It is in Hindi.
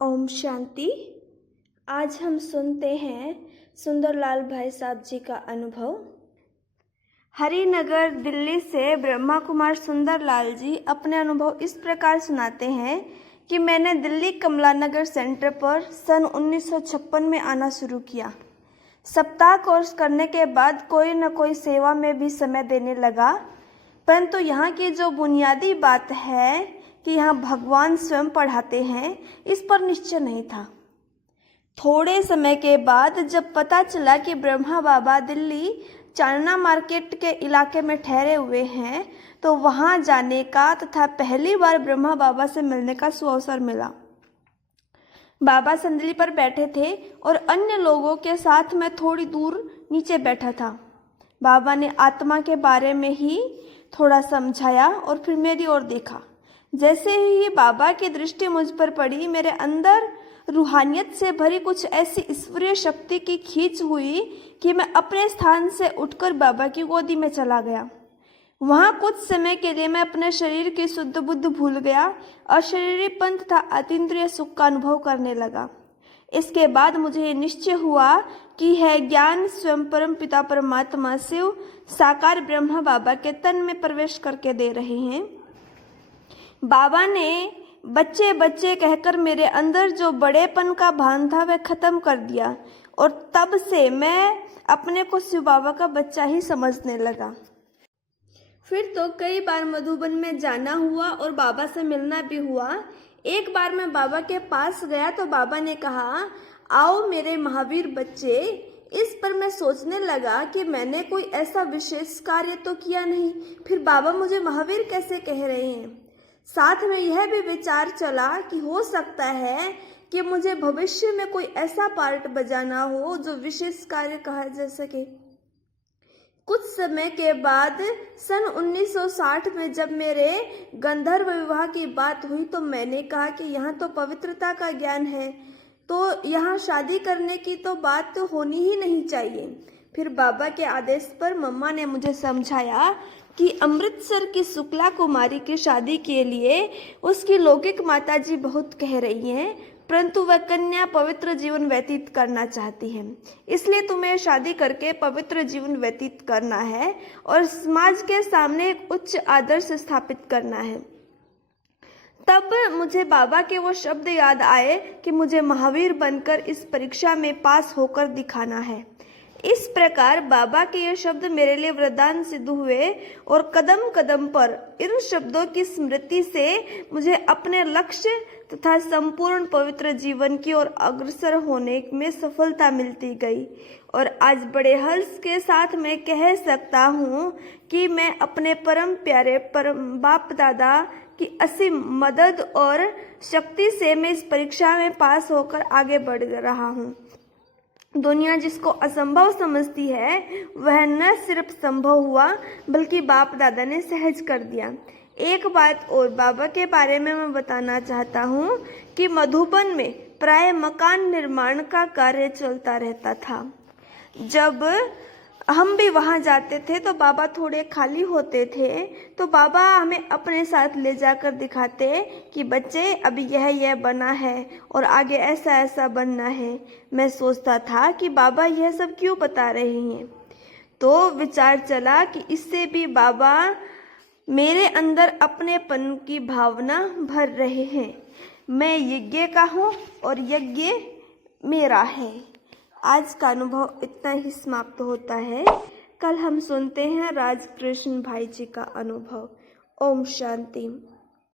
ओम शांति। आज हम सुनते हैं सुंदरलाल भाई साहब जी का अनुभव। हरिनगर दिल्ली से ब्रह्मा कुमार सुंदरलाल जी अपने अनुभव इस प्रकार सुनाते हैं कि मैंने दिल्ली कमला नगर सेंटर पर सन 1956 में आना शुरू किया। सप्ताह कोर्स करने के बाद कोई न कोई सेवा में भी समय देने लगा, परंतु यहाँ की जो बुनियादी बात है कि यहाँ भगवान स्वयं पढ़ाते हैं, इस पर निश्चय नहीं था। थोड़े समय के बाद जब पता चला कि ब्रह्मा बाबा दिल्ली चांदना मार्केट के इलाके में ठहरे हुए हैं, तो वहाँ जाने का तथा पहली बार ब्रह्मा बाबा से मिलने का सुअवसर मिला। बाबा संदली पर बैठे थे और अन्य लोगों के साथ मैं थोड़ी दूर नीचे बैठा था। बाबा ने आत्मा के बारे में ही थोड़ा समझाया और फिर मेरी ओर देखा। जैसे ही बाबा की दृष्टि मुझ पर पड़ी, मेरे अंदर रूहानियत से भरी कुछ ऐसी ईश्वरीय शक्ति की खींच हुई कि मैं अपने स्थान से उठकर बाबा की गोदी में चला गया। वहाँ कुछ समय के लिए मैं अपने शरीर की शुद्ध बुद्ध भूल गया और शरीरीपन तथा अतीन्द्रिय सुख का अनुभव करने लगा। इसके बाद मुझे ये निश्चय हुआ कि है ज्ञान स्वयं परम पिता परमात्मा शिव साकार ब्रह्मा बाबा के तन में प्रवेश करके दे रहे हैं। बाबा ने बच्चे बच्चे कहकर मेरे अंदर जो बड़ेपन का भान था वह खत्म कर दिया और तब से मैं अपने को शिव बाबा का बच्चा ही समझने लगा। फिर तो कई बार मधुबन में जाना हुआ और बाबा से मिलना भी हुआ। एक बार मैं बाबा के पास गया तो बाबा ने कहा, आओ मेरे महावीर बच्चे। इस पर मैं सोचने लगा कि मैंने कोई ऐसा विशेष कार्य तो किया नहीं, फिर बाबा मुझे महावीर कैसे कह रहे हैं। साथ में यह भी विचार चला कि हो सकता है कि मुझे भविष्य में कोई ऐसा पार्ट बजाना हो जो विशेष कार्य कहा जा सके। कुछ समय के बाद सन 1960 में जब मेरे गंधर्व विवाह की बात हुई तो मैंने कहा कि यहाँ तो पवित्रता का ज्ञान है, तो यहाँ शादी करने की तो बात तो होनी ही नहीं चाहिए। फिर बाबा के आदेश पर मम्मा ने मुझे समझाया कि अमृतसर की शुक्ला कुमारी की शादी के लिए उसकी लौकिक माताजी बहुत कह रही हैं, परंतु वह कन्या पवित्र जीवन व्यतीत करना चाहती है, इसलिए तुम्हें शादी करके पवित्र जीवन व्यतीत करना है और समाज के सामने एक उच्च आदर्श स्थापित करना है। तब मुझे बाबा के वो शब्द याद आए कि मुझे महावीर बनकर इस परीक्षा में पास होकर दिखाना है। इस प्रकार बाबा के ये शब्द मेरे लिए वरदान सिद्ध हुए और कदम कदम पर इन शब्दों की स्मृति से मुझे अपने लक्ष्य तथा संपूर्ण पवित्र जीवन की ओर अग्रसर होने में सफलता मिलती गई। और आज बड़े हर्ष के साथ मैं कह सकता हूँ कि मैं अपने परम प्यारे परम बाप दादा की असीम मदद और शक्ति से मैं इस परीक्षा में पास होकर आगे बढ़ रहा हूँ। दुनिया जिसको असंभव समझती है वह न सिर्फ संभव हुआ बल्कि बाप दादा ने सहज कर दिया। एक बात और बाबा के बारे में मैं बताना चाहता हूँ कि मधुबन में प्राय मकान निर्माण का कार्य चलता रहता था। जब हम भी वहाँ जाते थे तो बाबा थोड़े खाली होते थे, तो बाबा हमें अपने साथ ले जाकर दिखाते कि बच्चे अभी यह बना है और आगे ऐसा ऐसा बनना है। मैं सोचता था कि बाबा यह सब क्यों बता रहे हैं, तो विचार चला कि इससे भी बाबा मेरे अंदर अपनेपन की भावना भर रहे हैं। मैं यज्ञ का हूँ और यज्ञ मेरा है। आज का अनुभव इतना ही समाप्त होता है। कल हम सुनते हैं राजकृष्ण भाई जी का अनुभव। ओम शांति।